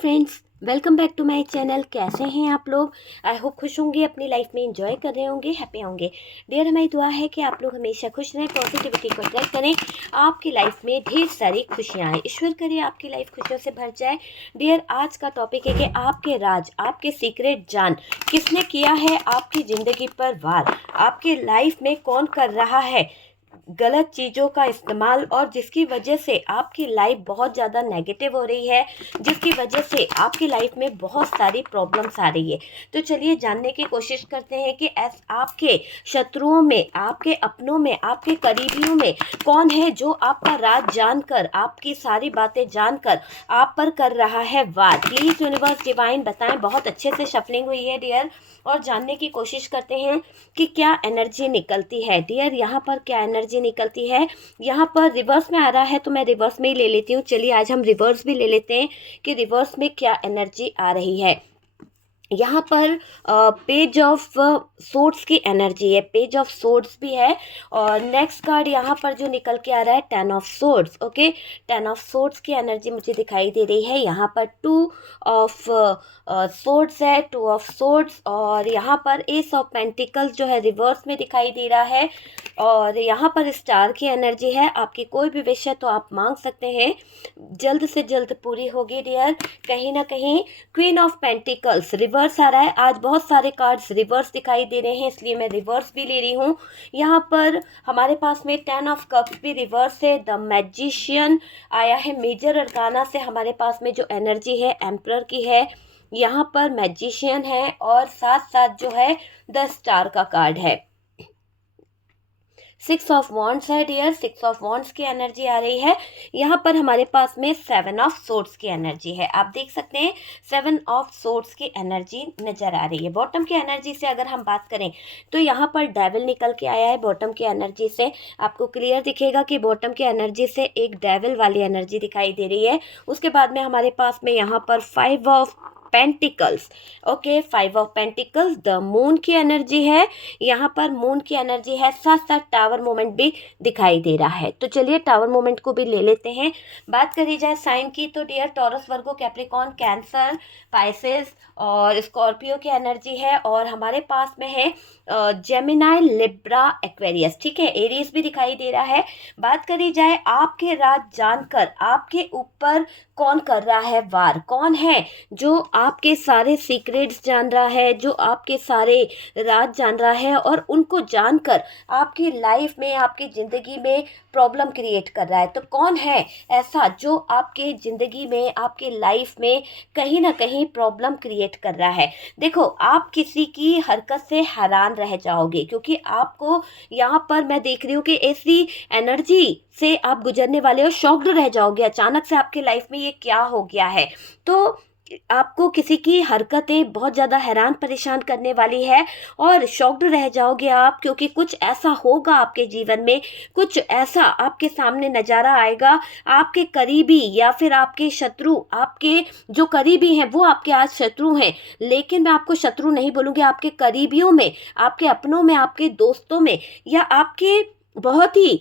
Friends, welcome back to my channel. कैसे हैं आप लोग? आई होप खुश होंगे, अपनी लाइफ में एंजॉय कर रहे होंगे, हैप्पी होंगे। डियर, हमारी दुआ है कि आप लोग हमेशा खुश रहें, पॉजिटिविटी को अट्रैक्ट करें, आपकी लाइफ में ढेर सारी खुशियाँ आए। ईश्वर करे आपकी लाइफ खुशियों से भर जाए। डियर, आज का टॉपिक है कि आपके राज, आपके सीक्रेट जान किसने किया है आपकी ज़िंदगी पर वार। आपके लाइफ में कौन कर रहा है गलत चीज़ों का इस्तेमाल, और जिसकी वजह से आपकी लाइफ बहुत ज़्यादा नेगेटिव हो रही है, जिसकी वजह से आपकी लाइफ में बहुत सारी प्रॉब्लम्स आ रही है। तो चलिए जानने की कोशिश करते हैं कि आपके शत्रुओं में, आपके अपनों में, आपके करीबियों में कौन है जो आपका राज जानकर, आपकी सारी बातें जानकर आप पर कर रहा है वार। प्लीज़ यूनिवर्स डिवाइन बताएं। बहुत अच्छे से शफलिंग हुई है डियर, और जानने की कोशिश करते हैं कि क्या एनर्जी निकलती है। डियर, यहाँ पर क्या एनर्जी निकलती है? यहाँ पर रिवर्स में आ रहा है तो मैं रिवर्स में ही ले लेती हूँ। चलिए आज हम रिवर्स भी ले लेते हैं कि रिवर्स में क्या एनर्जी आ रही है। यहाँ पर पेज ऑफ सोर्ड्स की एनर्जी है, पेज ऑफ सोर्ड्स भी है। और नेक्स्ट कार्ड यहाँ पर जो निकल के आ रहा है, 10 of swords. Okay, 10 of swords की एनर्जी मुझे दिखाई दे रही है। यहाँ पर 2 ऑफ सोर्ड्स है, 2 ऑफ सोर्ड्स, और यहाँ पर एस ऑफ पेंटिकल्स जो है रिवर्स में दिखाई दे रहा है। और यहाँ पर स्टार की एनर्जी है। आपकी कोई भी विश है तो आप मांग सकते हैं, जल्द से जल्द पूरी होगी डियर। कहीं ना कहीं क्वीन ऑफ पेंटिकल्स रिवर्स आ रहा है। आज बहुत सारे कार्ड्स रिवर्स दिखाई दे रहे हैं, इसलिए मैं रिवर्स भी ले रही हूँ। यहाँ पर हमारे पास में 10 ऑफ कप्स भी रिवर्स है। द मैजिशियन आया है। मेजर अरकाना से हमारे पास में जो एनर्जी है एम्परर की है। यहाँ पर मैजिशियन है, और साथ साथ जो है द स्टार का कार्ड है। 6 ऑफ वॉन्ड्स है डियर, 6 ऑफ वॉन्ड्स की एनर्जी आ रही है। यहाँ पर हमारे पास में 7 ऑफ सोर्ड्स की एनर्जी है। आप देख सकते हैं 7 ऑफ सोर्ड्स की एनर्जी नजर आ रही है। बॉटम की एनर्जी से अगर हम बात करें तो यहाँ पर डेविल निकल के आया है। बॉटम की एनर्जी से आपको क्लियर दिखेगा कि बॉटम की एनर्जी से एक डेविल वाली एनर्जी दिखाई दे रही है। उसके बाद में हमारे पास में यहाँ पर 5 of pentacles. Okay, 5 of pentacles the moon की एनर्जी है। यहाँ पर मून की एनर्जी है, साथ साथ टावर मोमेंट भी दिखाई दे रहा है। तो चलिए टावर मोमेंट को भी ले लेते हैं। बात करी जाए साइन की तो डियर, टॉरस, वर्गो, कैप्रिकॉर्न, कैंसर, पाइसेस और स्कॉर्पियो की एनर्जी है। और हमारे पास में है जेमिनाई, लिब्रा, एक्वेरियस। ठीक है, एरीज भी दिखाई दे रहा है। बात करी जाए आपके राज जानकर आपके ऊपर कौन कर रहा है वार, कौन है जो आपके सारे सीक्रेट्स जान रहा है, जो आपके सारे राज जान रहा है, और उनको जानकर आपकी लाइफ में, आपकी ज़िंदगी में प्रॉब्लम क्रिएट कर रहा है। तो कौन है ऐसा जो आपके ज़िंदगी में, आपके लाइफ में कहीं ना कहीं प्रॉब्लम क्रिएट कर रहा है? देखो, आप किसी की हरकत से हैरान रह जाओगे, क्योंकि आपको यहाँ पर मैं देख रही हूँ कि ऐसी एनर्जी से आप गुजरने वाले हो, शॉक्ड रह जाओगे अचानक से आपके लाइफ में ये क्या हो गया है। तो आपको किसी की हरकतें बहुत ज़्यादा हैरान परेशान करने वाली है, और शॉक्ड रह जाओगे आप, क्योंकि कुछ ऐसा होगा आपके जीवन में, कुछ ऐसा आपके सामने नज़ारा आएगा। आपके करीबी या फिर आपके शत्रु, आपके जो करीबी हैं वो आपके आज शत्रु हैं, लेकिन मैं आपको शत्रु नहीं बोलूँगी। आपके करीबियों में, आपके अपनों में, आपके दोस्तों में, या आपके बहुत ही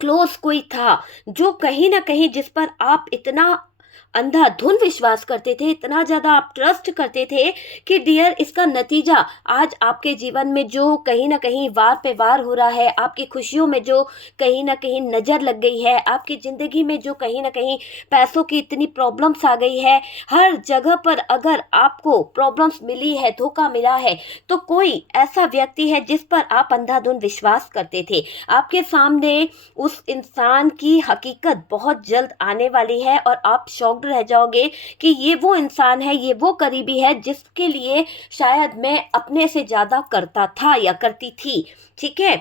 क्लोज कोई था जो कहीं ना कहीं, जिस पर आप इतना अंधाधुन विश्वास करते थे, इतना ज़्यादा आप ट्रस्ट करते थे कि डियर इसका नतीजा आज आपके जीवन में जो कहीं ना कहीं वार पे वार हो रहा है, आपकी खुशियों में जो कहीं ना कहीं नज़र लग गई है, आपकी ज़िंदगी में जो कहीं ना कहीं पैसों की इतनी प्रॉब्लम्स आ गई है, हर जगह पर अगर आपको प्रॉब्लम्स मिली है, धोखा मिला है, तो कोई ऐसा व्यक्ति है जिस पर आप अंधाधुन विश्वास करते थे। आपके सामने उस इंसान की हकीकत बहुत जल्द आने वाली है, और आप शॉक्ड रह जाओगे कि ये वो इंसान है, ये वो करीबी है जिसके लिए शायद मैं अपने से ज़्यादा करता था या करती थी। ठीक है,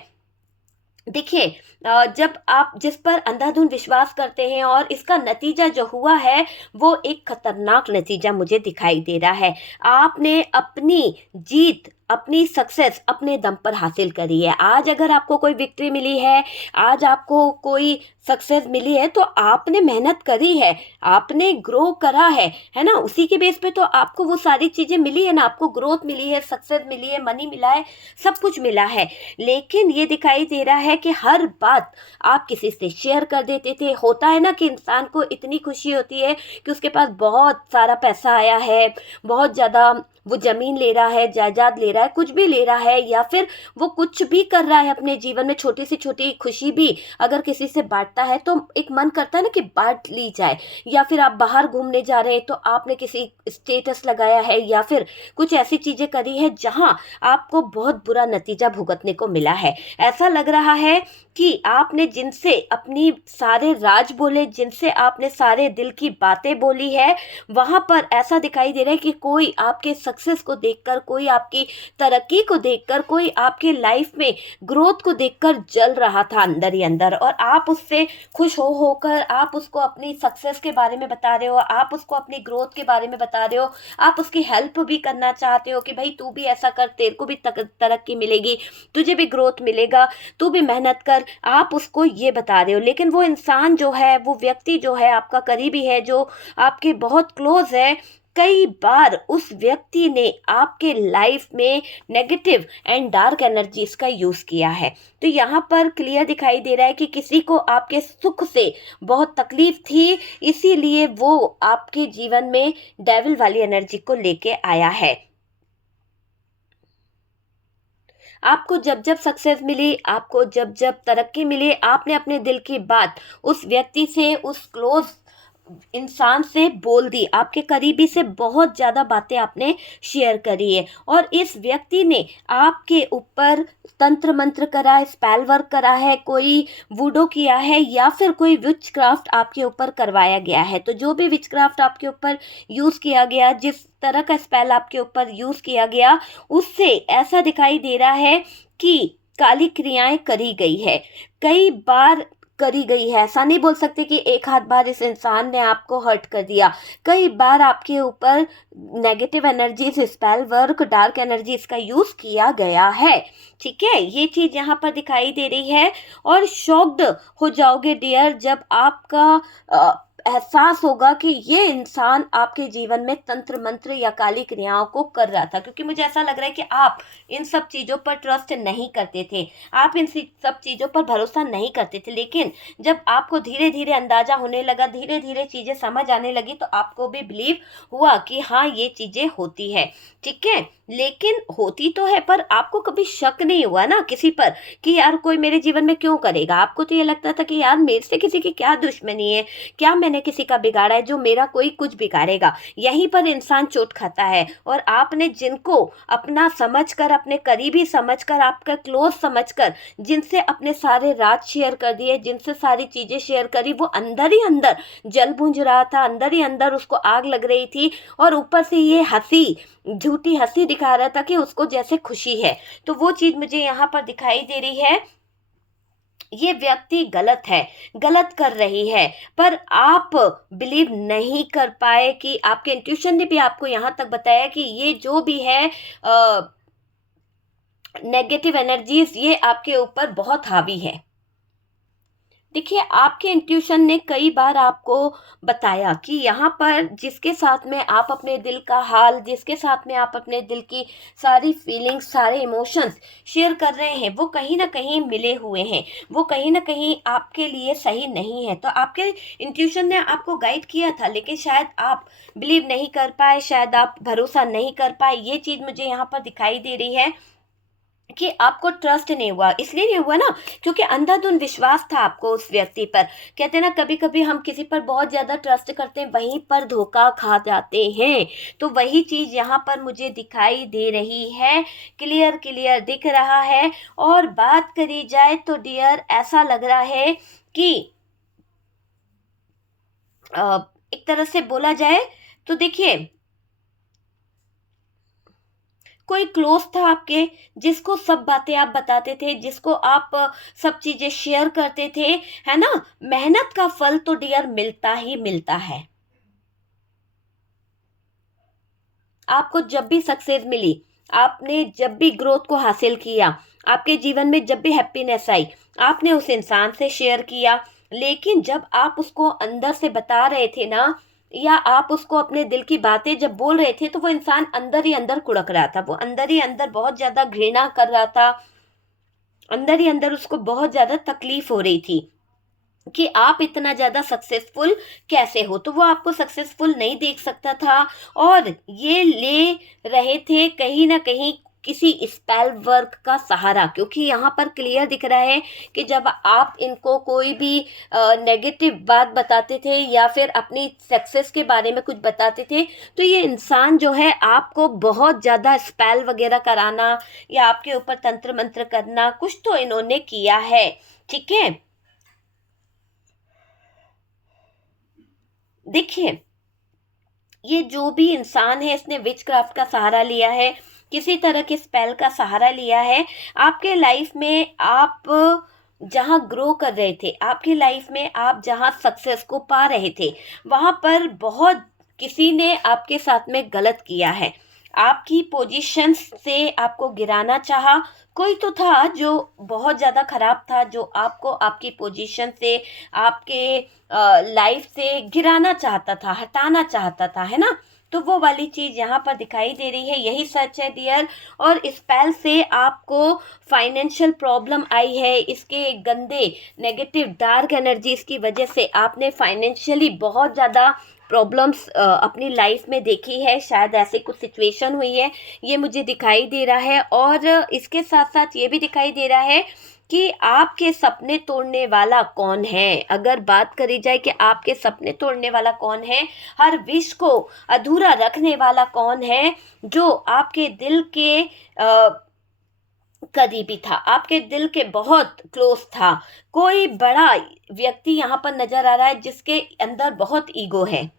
देखिए, जब आप जिस पर अंधाधुन विश्वास करते हैं और इसका नतीजा जो हुआ है वो एक खतरनाक नतीजा मुझे दिखाई दे रहा है। आपने अपनी जीत अपनी सक्सेस अपने दम पर हासिल करी है। आज अगर आपको कोई विक्ट्री मिली है, आज आपको कोई सक्सेस मिली है, तो आपने मेहनत करी है, आपने ग्रो करा है ना? उसी के बेस पे तो आपको वो सारी चीज़ें मिली है ना, आपको ग्रोथ मिली है, सक्सेस मिली है, मनी मिला है, सब कुछ मिला है। लेकिन ये दिखाई दे रहा है कि हर बात आप किसी से शेयर कर देते थे। होता है ना कि इंसान को इतनी खुशी होती है कि उसके पास बहुत सारा पैसा आया है, बहुत ज़्यादा वो ज़मीन ले रहा है, जायदाद ले रहा है, कुछ भी ले रहा है, या फिर वो कुछ भी कर रहा है अपने जीवन में, छोटी से छोटी खुशी भी अगर किसी से बांटता है तो एक मन करता है ना कि बांट ली जाए। या फिर आप बाहर घूमने जा रहे हैं तो आपने किसी स्टेटस लगाया है, या फिर कुछ ऐसी चीज़ें करी है जहां आपको बहुत बुरा नतीजा भुगतने को मिला है। ऐसा लग रहा है कि आपने जिनसे अपनी सारे राज बोले, जिनसे आपने सारे दिल की बातें बोली है, वहां पर ऐसा दिखाई दे रहा है कि कोई आपके सक्सेस को देखकर, कोई आपकी तरक्की को देखकर, कोई आपके लाइफ में ग्रोथ को देखकर जल रहा था अंदर ही अंदर, और आप उससे खुश हो होकर आप उसको अपनी सक्सेस के बारे में बता रहे हो, आप उसको अपनी ग्रोथ के बारे में बता रहे हो, आप उसकी हेल्प भी करना चाहते हो कि भाई तू भी ऐसा कर, तेरे को भी तरक्की मिलेगी, तुझे भी ग्रोथ मिलेगा, तू भी मेहनत कर, आप उसको ये बता रहे हो। लेकिन वो इंसान जो है, वो व्यक्ति जो है आपका करीबी है, जो आपके बहुत क्लोज है, कई बार उस व्यक्ति ने आपके लाइफ में नेगेटिव एंड डार्क एनर्जीज का यूज किया है। तो यहाँ पर क्लियर दिखाई दे रहा है कि किसी को आपके सुख से बहुत तकलीफ थी, इसीलिए वो आपके जीवन में डेविल वाली एनर्जी को लेके आया है। आपको जब जब सक्सेस मिली, आपको जब जब तरक्की मिली, आपने अपने दिल की बात उस व्यक्ति से, उस क्लोज इंसान से बोल दी, आपके करीबी से बहुत ज़्यादा बातें आपने शेयर करी है, और इस व्यक्ति ने आपके ऊपर तंत्र मंत्र करा है, स्पेल वर्क करा है, कोई वुडो किया है, या फिर कोई विच क्राफ्ट आपके ऊपर करवाया गया है। तो जो भी विच क्राफ्ट आपके ऊपर यूज़ किया गया, जिस तरह का स्पेल आपके ऊपर यूज़ किया गया, उससे ऐसा दिखाई दे रहा है कि काली क्रियाएं करी गई है, कई बार करी गई है। ऐसा नहीं बोल सकते कि एक आध बार इस इंसान ने आपको हर्ट कर दिया, कई बार आपके ऊपर negative energies, spell work, dark energies का यूज किया गया है। ठीक है, ये चीज यहाँ पर दिखाई दे रही है, और शॉक्ड हो जाओगे डियर जब आपका एहसास होगा कि ये इंसान आपके जीवन में तंत्र मंत्र या काली क्रियाओं को कर रहा था। क्योंकि मुझे ऐसा लग रहा है कि आप इन सब चीज़ों पर ट्रस्ट नहीं करते थे, आप इन सब चीज़ों पर भरोसा नहीं करते थे, लेकिन जब आपको धीरे धीरे अंदाजा होने लगा, धीरे धीरे चीज़ें समझ आने लगी, तो आपको भी बिलीव हुआ कि हाँ ये चीज़ें होती है। ठीक है, लेकिन होती तो है, पर आपको कभी शक नहीं हुआ ना किसी पर कि यार कोई मेरे जीवन में क्यों करेगा। आपको तो ये लगता था कि यार मेरे से किसी की क्या दुश्मनी है, क्या मैंने किसी का बिगाड़ा है जो मेरा कोई कुछ बिगाड़ेगा। यहीं पर इंसान चोट खाता है। और आपने जिनको अपना समझकर, अपने करीबी समझकर, आपका क्लोज समझकर, जिनसे अपने सारे राज शेयर कर दिए, जिनसे सारी चीज़ें शेयर करी, वो अंदर ही अंदर जल भुंज रहा था, अंदर ही अंदर उसको आग लग रही थी, और ऊपर से ये हंसी, झूठी हंसी दिखा रहा था कि उसको जैसे खुशी है। तो वो चीज़ मुझे यहाँ पर दिखाई दे रही है, ये व्यक्ति गलत है, गलत कर रही है, पर आप बिलीव नहीं कर पाए कि आपके इंट्यूशन ने भी आपको यहाँ तक बताया कि ये जो भी है नेगेटिव एनर्जीज, ये आपके ऊपर बहुत हावी है। देखिए, आपके इंट्यूशन ने कई बार आपको बताया कि यहाँ पर जिसके साथ में आप अपने दिल का हाल, जिसके साथ में आप अपने दिल की सारी फीलिंग्स, सारे इमोशंस शेयर कर रहे हैं, वो कहीं ना कहीं मिले हुए हैं, वो कहीं ना कहीं आपके लिए सही नहीं है। तो आपके इंट्यूशन ने आपको गाइड किया था, लेकिन शायद आप बिलीव नहीं कर पाए, शायद आप भरोसा नहीं कर पाए। ये चीज़ मुझे यहाँ पर दिखाई दे रही है कि आपको ट्रस्ट नहीं हुआ। इसलिए नहीं हुआ ना क्योंकि अंधाधुंध विश्वास था आपको उस व्यक्ति पर। कहते हैं ना, कभी कभी हम किसी पर बहुत ज़्यादा ट्रस्ट करते हैं, वहीं पर धोखा खा जाते हैं। तो वही चीज़ यहाँ पर मुझे दिखाई दे रही है, क्लियर क्लियर दिख रहा है। और बात करी जाए तो डियर, ऐसा लग रहा है कि एक तरह से बोला जाए तो देखिए, कोई क्लोज था आपके, जिसको सब बातें आप बताते थे, जिसको आप सब चीजें शेयर करते थे, है ना? मेहनत का फल तो डियर मिलता ही मिलता है। आपको जब भी सक्सेस मिली, आपने जब भी ग्रोथ को हासिल किया, आपके जीवन में जब भी हैप्पीनेस आई, आपने उस इंसान से शेयर किया। लेकिन जब आप उसको अंदर से बता रहे थे ना, या आप उसको अपने दिल की बातें जब बोल रहे थे, तो वो इंसान अंदर ही अंदर कुड़क रहा था, वो अंदर ही अंदर बहुत ज़्यादा घृणा कर रहा था, अंदर ही अंदर उसको बहुत ज़्यादा तकलीफ हो रही थी कि आप इतना ज़्यादा सक्सेसफुल कैसे हो। तो वो आपको सक्सेसफुल नहीं देख सकता था, और ये ले रहे थे कहीं ना कहीं किसी स्पेल वर्क का सहारा, क्योंकि यहाँ पर क्लियर दिख रहा है कि जब आप इनको कोई भी नेगेटिव बात बताते थे या फिर अपनी सक्सेस के बारे में कुछ बताते थे, तो ये इंसान जो है आपको बहुत ज़्यादा स्पेल वगैरह कराना या आपके ऊपर तंत्र मंत्र करना कुछ तो इन्होंने किया है। ठीक है, देखिए, ये जो भी इंसान है इसने विच क्राफ्ट का सहारा लिया है, किसी तरह के स्पेल का सहारा लिया है। आपके लाइफ में आप जहाँ ग्रो कर रहे थे, आपकी लाइफ में आप जहाँ सक्सेस को पा रहे थे, वहाँ पर बहुत किसी ने आपके साथ में गलत किया है। आपकी पोजीशन से आपको गिराना चाहा, कोई तो था जो बहुत ज़्यादा खराब था, जो आपको आपकी पोजीशन से, आपके लाइफ से गिराना चाहता था, हटाना चाहता था, है ना। तो वो वाली चीज़ यहाँ पर दिखाई दे रही है, यही सच है डियर। और इस स्पेल से आपको फाइनेंशियल प्रॉब्लम आई है, इसके गंदे नेगेटिव डार्क एनर्जीज की वजह से आपने फाइनेंशियली बहुत ज़्यादा प्रॉब्लम्स अपनी लाइफ में देखी है, शायद ऐसी कुछ सिचुएशन हुई है, ये मुझे दिखाई दे रहा है। और इसके साथ साथ ये भी दिखाई दे रहा है कि आपके सपने तोड़ने वाला कौन है। अगर बात करी जाए कि आपके सपने तोड़ने वाला कौन है, हर विश को अधूरा रखने वाला कौन है, जो आपके दिल के करीबी था, आपके दिल के बहुत क्लोज था, कोई बड़ा व्यक्ति यहाँ पर नजर आ रहा है जिसके अंदर बहुत ईगो है।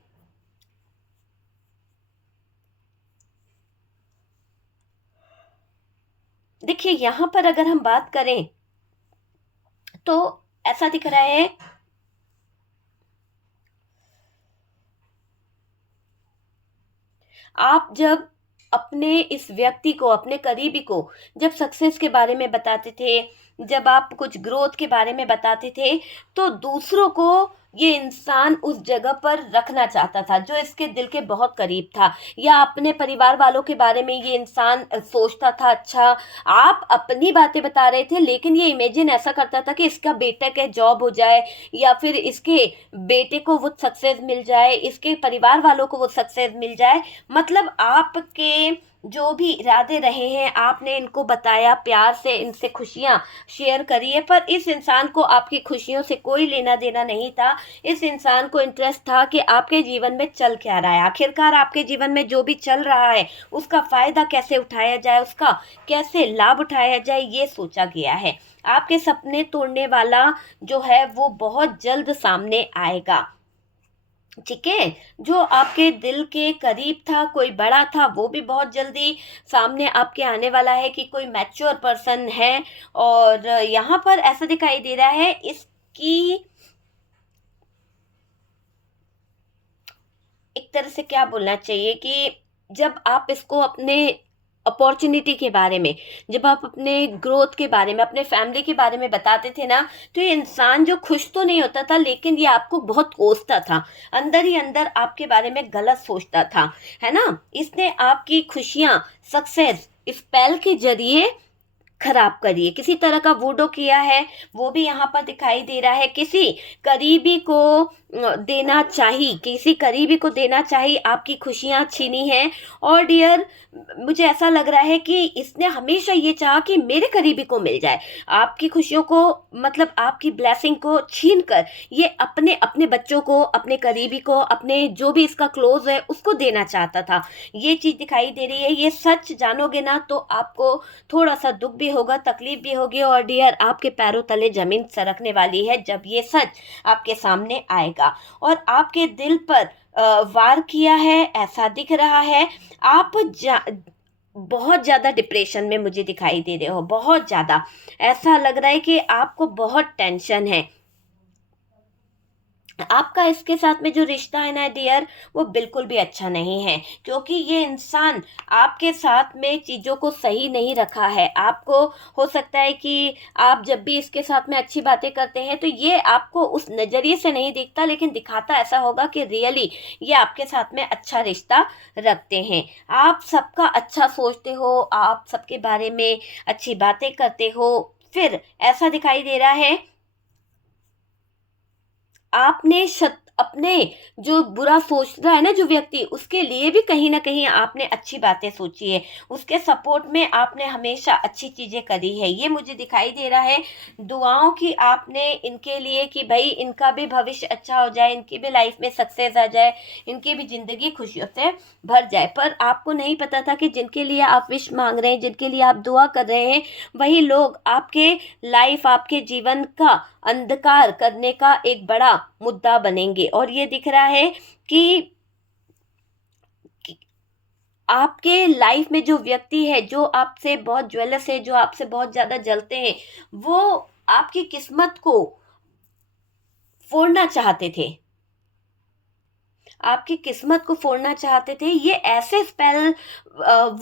देखिए, यहाँ पर अगर हम बात करें तो ऐसा दिख रहा है, आप जब अपने इस व्यक्ति को, अपने करीबी को जब सक्सेस के बारे में बताते थे, जब आप कुछ ग्रोथ के बारे में बताते थे, तो दूसरों को ये इंसान उस जगह पर रखना चाहता था जो इसके दिल के बहुत करीब था, या अपने परिवार वालों के बारे में ये इंसान सोचता था। अच्छा, आप अपनी बातें बता रहे थे, लेकिन ये इमेजिन ऐसा करता था कि इसका बेटा के जॉब हो जाए, या फिर इसके बेटे को वो सक्सेस मिल जाए, इसके परिवार वालों को वो सक्सेस मिल जाए। मतलब आपके जो भी इरादे रहे हैं, आपने इनको बताया, प्यार से इनसे खुशियां शेयर करी है, पर इस इंसान को आपकी खुशियों से कोई लेना देना नहीं था। इस इंसान को इंटरेस्ट था कि आपके जीवन में चल क्या रहा है, आखिरकार आपके जीवन में जो भी चल रहा है उसका फायदा कैसे उठाया जाए, उसका कैसे लाभ उठाया जाए, ये सोचा गया है। आपके सपने तोड़ने वाला जो है वो बहुत जल्द सामने आएगा। ठीक है, जो आपके दिल के करीब था, कोई बड़ा था, वो भी बहुत जल्दी सामने आपके आने वाला है कि कोई मैच्योर पर्सन है। और यहाँ पर ऐसा दिखाई दे रहा है, इसकी एक तरह से क्या बोलना चाहिए कि जब आप इसको अपने अपॉर्चुनिटी के बारे में, जब आप अपने ग्रोथ के बारे में, अपने फैमिली के बारे में बताते थे ना, तो ये इंसान जो खुश तो नहीं होता था, लेकिन ये आपको बहुत कोसता था, अंदर ही अंदर आपके बारे में गलत सोचता था, है ना। इसने आपकी खुशियां, सक्सेस इस पहल के जरिए खराब करिए, किसी तरह का वूडो किया है, वो भी यहाँ पर दिखाई दे रहा है। किसी करीबी को देना चाहिए, किसी करीबी को देना चाहिए, आपकी खुशियाँ छीनी हैं। और डियर, मुझे ऐसा लग रहा है कि इसने हमेशा ये चाहा कि मेरे करीबी को मिल जाए, आपकी खुशियों को, मतलब आपकी ब्लेसिंग को छीन कर ये अपने अपने बच्चों को, अपने करीबी को, अपने जो भी इसका क्लोज है उसको देना चाहता था। ये चीज़ दिखाई दे रही है। ये सच जानोगे ना तो आपको थोड़ा सा दुख भी होगा, तकलीफ भी होगी, और डियर आपके पैरों तले जमीन सरकने वाली है जब ये सच आपके सामने आएगा। और आपके दिल पर वार किया है ऐसा दिख रहा है। आप बहुत ज़्यादा डिप्रेशन में मुझे दिखाई दे रहे हो, बहुत ज़्यादा। ऐसा लग रहा है कि आपको बहुत टेंशन है, आपका इसके साथ में जो रिश्ता है ना डियर, वो बिल्कुल भी अच्छा नहीं है, क्योंकि ये इंसान आपके साथ में चीज़ों को सही नहीं रखा है। आपको हो सकता है कि आप जब भी इसके साथ में अच्छी बातें करते हैं तो ये आपको उस नज़रिए से नहीं दिखता, लेकिन दिखाता ऐसा होगा कि रियली ये आपके साथ में अच्छा रिश्ता रखते हैं। आप सबका अच्छा सोचते हो, आप सबके बारे में अच्छी बातें करते हो, फिर ऐसा दिखाई दे रहा है आपने अपने जो बुरा सोच रहा है ना जो व्यक्ति, उसके लिए भी कहीं न कहीं आपने अच्छी बातें सोची है। उसके सपोर्ट में आपने हमेशा अच्छी चीज़ें करी है। ये मुझे दिखाई दे रहा है दुआओं की आपने इनके लिए कि भई इनका भी भविष्य अच्छा हो जाए, इनकी भी लाइफ़ में सक्सेस आ जाए, इनकी भी ज़िंदगी खुशियों से भर जाए। पर आपको नहीं पता था कि जिनके लिए आप विश माँग रहे हैं, जिनके लिए आप दुआ कर रहे हैं, वही लोग आपके लाइफ़, आपके जीवन का अंधकार करने का एक बड़ा मुद्दा बनेंगे। और ये दिख रहा है कि कि आपके लाइफ में जो व्यक्ति है, जो आपसे बहुत ज्वेलस है, जो आपसे बहुत ज़्यादा जलते हैं, वो आपकी किस्मत को फोड़ना चाहते थे। आपकी किस्मत को फोड़ना चाहते थे। ये ऐसे स्पेल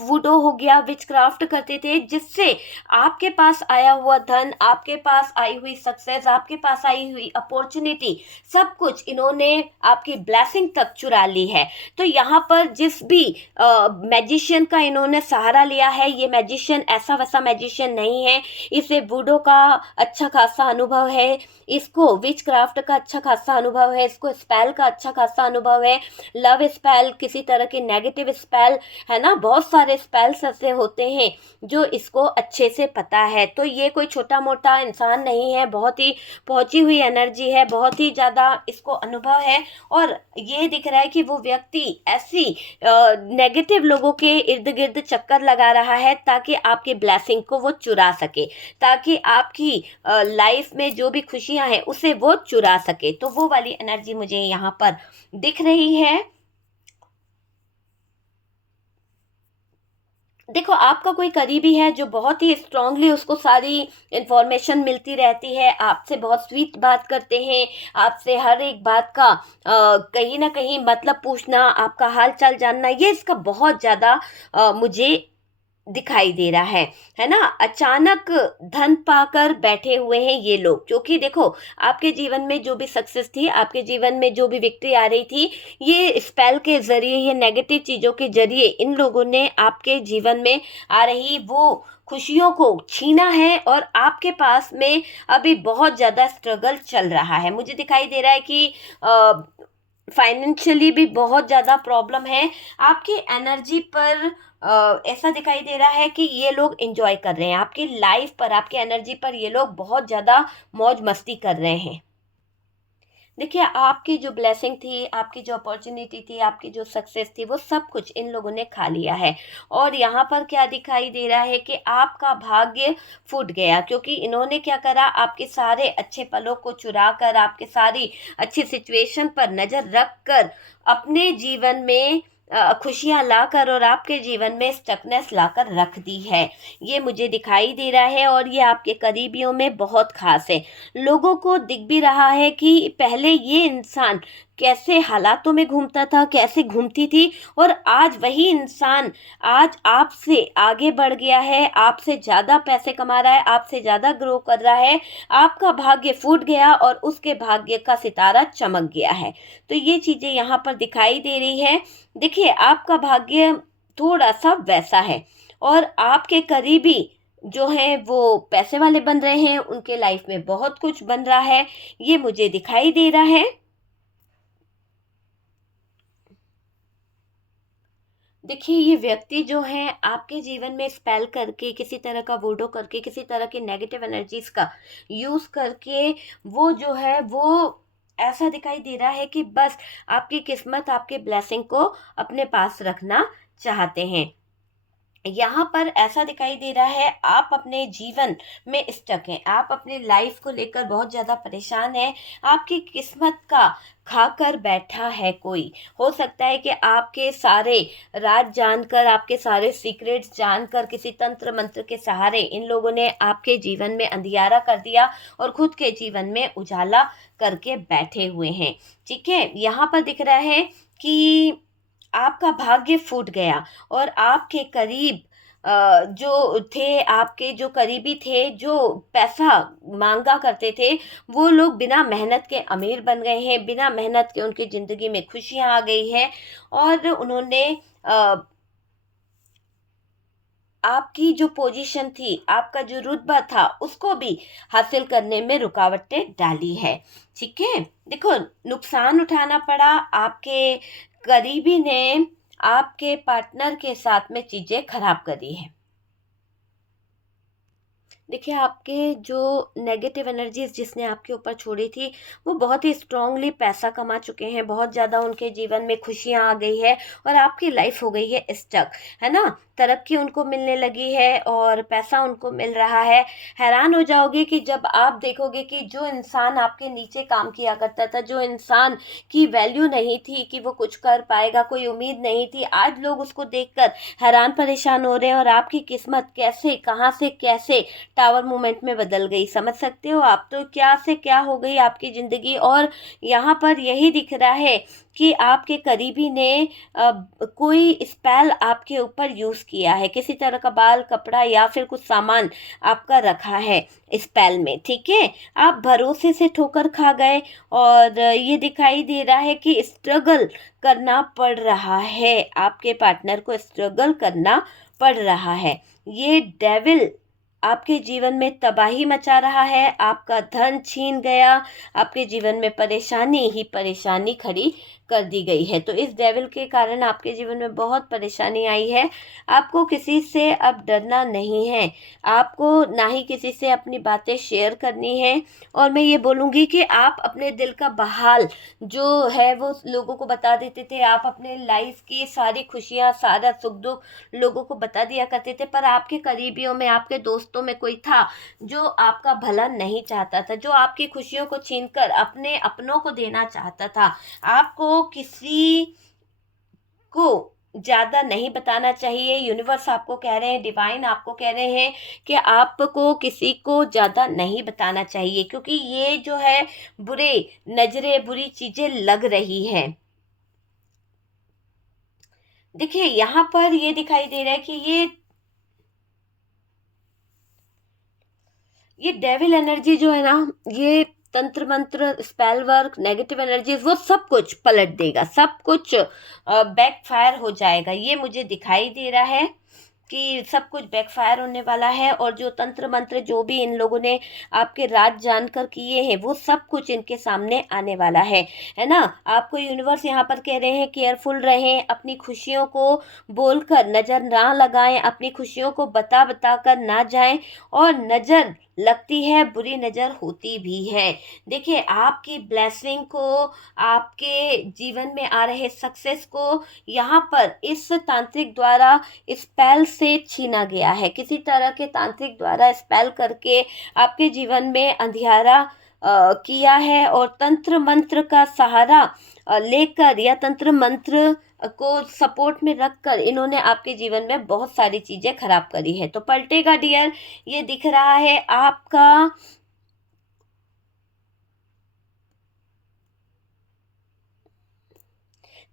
वुडो हो गया, विचक्राफ्ट करते थे जिससे आपके पास आया हुआ धन, आपके पास आई हुई सक्सेस, आपके पास आई हुई अपॉर्चुनिटी, सब कुछ इन्होंने आपकी ब्लेसिंग तक चुरा ली है। तो यहाँ पर जिस भी मैजिशियन का इन्होंने सहारा लिया है, ये मैजिशियन ऐसा वैसा मैजिशियन नहीं है। इसे वुडो का अच्छा खासा अनुभव है, इसको विचक्राफ्ट का अच्छा खासा अनुभव है, इसको स्पेल का अच्छा खासा अनुभव है। लव स्पेल, किसी तरह के नेगेटिव स्पेल, है ना, बहुत सारे स्पेल्स ऐसे होते हैं जो इसको अच्छे से पता है। तो ये कोई छोटा मोटा इंसान नहीं है, बहुत ही पहुंची हुई एनर्जी है, बहुत ही ज़्यादा इसको अनुभव है। और ये दिख रहा है कि वो व्यक्ति ऐसी नेगेटिव लोगों के इर्द गिर्द चक्कर लगा रहा है ताकि आपके ब्लेसिंग को वो चुरा सके, ताकि आपकी लाइफ में जो भी खुशियां हैं उसे वो चुरा सके। तो वो वाली एनर्जी मुझे यहाँ पर दिख रही है। देखो, आपका कोई करीबी है जो बहुत ही स्ट्रांगली उसको सारी इंफॉर्मेशन मिलती रहती है, आपसे बहुत स्वीट बात करते हैं, आपसे हर एक बात का कहीं ना कहीं मतलब पूछना, आपका हाल चाल जानना, ये इसका बहुत ज़्यादा मुझे दिखाई दे रहा है ना। अचानक धन पाकर बैठे हुए हैं ये लोग, क्योंकि देखो आपके जीवन में जो भी सक्सेस थी, आपके जीवन में जो भी विक्ट्री आ रही थी, ये स्पेल के जरिए, ये नेगेटिव चीज़ों के जरिए इन लोगों ने आपके जीवन में आ रही वो खुशियों को छीना है। और आपके पास में अभी बहुत ज़्यादा स्ट्रगल चल रहा है। मुझे दिखाई दे रहा है कि फाइनेंशियली भी बहुत ज़्यादा प्रॉब्लम है। आपकी एनर्जी पर ऐसा दिखाई दे रहा है कि ये लोग एंजॉय कर रहे हैं आपकी लाइफ पर, आपकी एनर्जी पर ये लोग बहुत ज़्यादा मौज मस्ती कर रहे हैं। देखिए, आपकी जो ब्लेसिंग थी, आपकी जो अपॉर्चुनिटी थी, आपकी जो सक्सेस थी, वो सब कुछ इन लोगों ने खा लिया है। और यहाँ पर क्या दिखाई दे रहा है कि आपका भाग्य फूट गया, क्योंकि इन्होंने क्या करा, आपके सारे अच्छे पलों को चुरा कर, आपके सारी अच्छी सिचुएशन पर नज़र रख कर अपने जीवन में खुशियाँ लाकर और आपके जीवन में स्टकनेस लाकर रख दी है। ये मुझे दिखाई दे रहा है और ये आपके करीबियों में बहुत खास है। लोगों को दिख भी रहा है कि पहले ये इंसान कैसे हालातों में घूमता था, कैसे घूमती थी, और आज वही इंसान आज आपसे आगे बढ़ गया है, आपसे ज़्यादा पैसे कमा रहा है, आपसे ज़्यादा ग्रो कर रहा है। आपका भाग्य फूट गया और उसके भाग्य का सितारा चमक गया है। तो ये चीज़ें यहाँ पर दिखाई दे रही है। देखिए, आपका भाग्य थोड़ा सा वैसा है और आपके करीबी जो हैं वो पैसे वाले बन रहे हैं, उनके लाइफ में बहुत कुछ बन रहा है, ये मुझे दिखाई दे रहा है। देखिए, ये व्यक्ति जो हैं आपके जीवन में स्पेल करके, किसी तरह का वूडू करके, किसी तरह की नेगेटिव एनर्जीज का यूज़ करके, वो जो है वो ऐसा दिखाई दे रहा है कि बस आपकी किस्मत, आपके ब्लेसिंग को अपने पास रखना चाहते हैं। यहाँ पर ऐसा दिखाई दे रहा है आप अपने जीवन में स्टक हैं, आप अपने लाइफ को लेकर बहुत ज़्यादा परेशान हैं, आपकी किस्मत का खाकर बैठा है कोई। हो सकता है कि आपके सारे राज जानकर, आपके सारे सीक्रेट्स जानकर किसी तंत्र मंत्र के सहारे इन लोगों ने आपके जीवन में अंधियारा कर दिया और खुद के जीवन में उजाला करके बैठे हुए हैं। ठीक है, यहाँ पर दिख रहा है कि आपका भाग्य फूट गया और आपके करीब जो थे, आपके जो करीबी थे, जो पैसा मांगा करते थे, वो लोग बिना मेहनत के अमीर बन गए हैं, बिना मेहनत के उनकी ज़िंदगी में खुशियाँ आ गई हैं और उन्होंने अ, आपकी जो पोजीशन थी, आपका जो रुतबा था, उसको भी हासिल करने में रुकावटें डाली है। ठीक है? देखो, नुकसान उठाना पड़ा, आपके करीबी ने आपके पार्टनर के साथ में चीज़ें खराब करी हैं। देखिए, आपके जो नेगेटिव एनर्जीज़ जिसने आपके ऊपर छोड़ी थी, वो बहुत ही स्ट्रॉन्गली पैसा कमा चुके हैं, बहुत ज़्यादा उनके जीवन में खुशियाँ आ गई है और आपकी लाइफ हो गई है स्टक, है ना? तरक्की उनको मिलने लगी है और पैसा उनको मिल रहा है। हैरान हो जाओगे कि जब आप देखोगे कि जो इंसान आपके नीचे काम किया करता था, जो इंसान की वैल्यू नहीं थी कि वो कुछ कर पाएगा, कोई उम्मीद नहीं थी, आज लोग उसको देखकर हैरान परेशान हो रहे हैं और आपकी किस्मत कैसे, कहाँ से कैसे टावर मूवमेंट में बदल गई। समझ सकते हो आप? तो क्या से क्या हो गई आपकी ज़िंदगी। और यहाँ पर यही दिख रहा है कि आपके करीबी ने कोई स्पेल आपके ऊपर यूज़ किया है, किसी तरह का बाल, कपड़ा या फिर कुछ सामान आपका रखा है स्पेल में। ठीक है, आप भरोसे से ठोकर खा गए और ये दिखाई दे रहा है कि स्ट्रगल करना पड़ रहा है, आपके पार्टनर को स्ट्रगल करना पड़ रहा है। ये डेविल आपके जीवन में तबाही मचा रहा है, आपका धन छीन गया, आपके जीवन में परेशानी ही परेशानी खड़ी कर दी गई है। तो इस डेविल के कारण आपके जीवन में बहुत परेशानी आई है। आपको किसी से अब डरना नहीं है, आपको ना ही किसी से अपनी बातें शेयर करनी है। और मैं ये बोलूँगी कि आप अपने दिल का बहाल जो है वो लोगों को बता देते थे, आप अपने लाइफ की सारी खुशियाँ, सारा सुख दुख लोगों को बता दिया करते थे, पर आपके करीबियों में, आपके दोस्तों में कोई था जो आपका भला नहीं चाहता था, जो आपकी खुशियों को छीनकर अपने अपनों को देना चाहता था। आपको किसी को ज़्यादा नहीं बताना चाहिए। यूनिवर्स आपको कह रहे हैं, डिवाइन आपको कह रहे हैं कि आपको किसी को ज़्यादा नहीं बताना चाहिए, क्योंकि ये जो है बुरे नज़रें, बुरी चीज़ें लग रही हैं। देखिए, यहाँ पर ये दिखाई दे रहा है कि ये डेविल एनर्जी जो है ना, ये तंत्र मंत्र, स्पेल वर्क, नेगेटिव एनर्जीज, वो सब कुछ पलट देगा, सब कुछ बैकफायर हो जाएगा। ये मुझे दिखाई दे रहा है कि सब कुछ बैकफायर होने वाला है और जो तंत्र मंत्र जो भी इन लोगों ने आपके राज जानकर किए हैं, वो सब कुछ इनके सामने आने वाला है ना? आपको यूनिवर्स यहाँ पर कह रहे हैं केयरफुल रहें, अपनी खुशियों को बोलकर नज़र ना लगाएं, अपनी खुशियों को बता बता कर ना जाएं। और नज़र लगती है, बुरी नज़र होती भी है। देखिए, आपकी ब्लेसिंग को, आपके जीवन में आ रहे सक्सेस को यहाँ पर इस तांत्रिक द्वारा स्पेल से छीना गया है। किसी तरह के तांत्रिक द्वारा स्पेल करके आपके जीवन में अंधियारा किया है और तंत्र मंत्र का सहारा लेकर या तंत्र मंत्र को सपोर्ट में रखकर इन्होंने आपके जीवन में बहुत सारी चीज़ें खराब करी है। तो पलटेगा डियर, ये दिख रहा है आपका।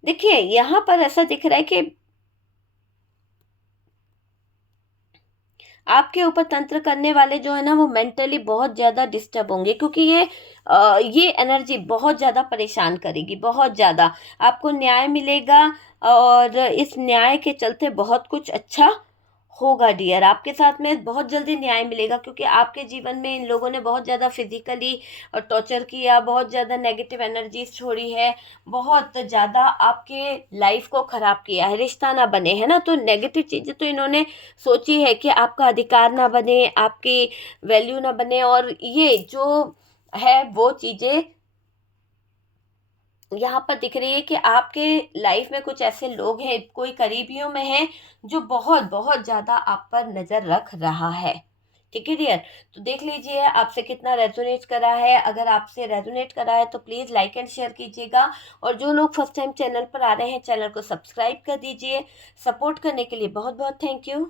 देखिए, यहाँ पर ऐसा दिख रहा है कि आपके ऊपर तंत्र करने वाले जो है ना, वो मेंटली बहुत ज़्यादा डिस्टर्ब होंगे, क्योंकि ये एनर्जी बहुत ज़्यादा परेशान करेगी, बहुत ज़्यादा। आपको न्याय मिलेगा और इस न्याय के चलते बहुत कुछ अच्छा होगा डियर, आपके साथ में बहुत जल्दी न्याय मिलेगा, क्योंकि आपके जीवन में इन लोगों ने बहुत ज़्यादा फिजिकली टॉर्चर किया, बहुत ज़्यादा नेगेटिव एनर्जीज छोड़ी है, बहुत ज़्यादा आपके लाइफ को ख़राब किया है। रिश्ता ना बने, है ना? तो नेगेटिव चीज़ें तो इन्होंने सोची है कि आपका अधिकार ना बने, आपकी वैल्यू ना बने, और ये जो है वो चीज़ें यहाँ पर दिख रही है कि आपके लाइफ में कुछ ऐसे लोग हैं, कोई करीबियों में हैं, जो बहुत बहुत ज़्यादा आप पर नज़र रख रहा है। ठीक है डियर? तो देख लीजिए आपसे कितना रेजोनेट करा है। अगर आपसे रेजोनेट करा है तो प्लीज़ लाइक एंड शेयर कीजिएगा, और जो लोग फर्स्ट टाइम चैनल पर आ रहे हैं, चैनल को सब्सक्राइब कर दीजिए। सपोर्ट करने के लिए बहुत बहुत थैंक यू।